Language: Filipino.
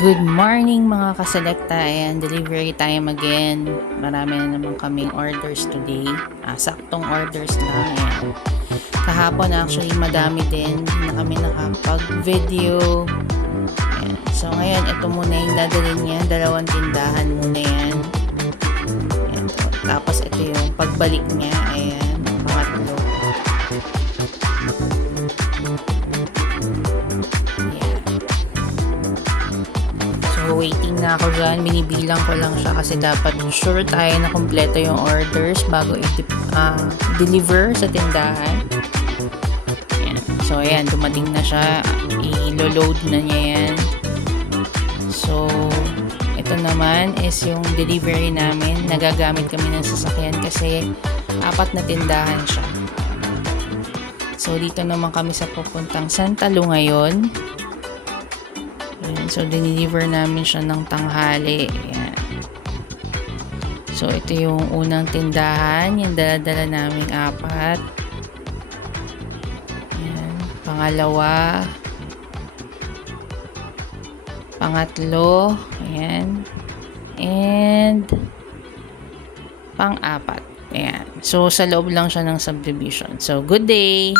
Good morning mga kaselekta. Ayan, delivery time again. Marami na naman kaming orders today. Saktong orders lang. Ayan. Kahapon actually madami din. Hindi na kami nakapag-video. Ayan. So ngayon, ito muna yung dadalhin niya. 2 tindahan muna yan. Ayan. Tapos ito yung pagbalik niya. Ayan, pangatlo. Waiting na ako dyan, binibilang ko lang siya kasi dapat sure tayo na kompleto yung orders bago i-deliver sa tindahan. Ayan. So ayan, dumating na siya, i-load na niya yan. So ito naman is yung delivery namin, nagagamit kami ng sasakyan kasi 4 na tindahan siya. So dito naman kami sa pupuntang Santa Lu ngayon. So, diniliver namin siya ng tanghali. Ayan. So, ito yung unang tindahan. Yung dala-dala naming 4. Ayan. Pangalawa. Pangatlo. Ayan. And pang-4. Ayan. So, sa loob lang siya ng subdivision. So, good day!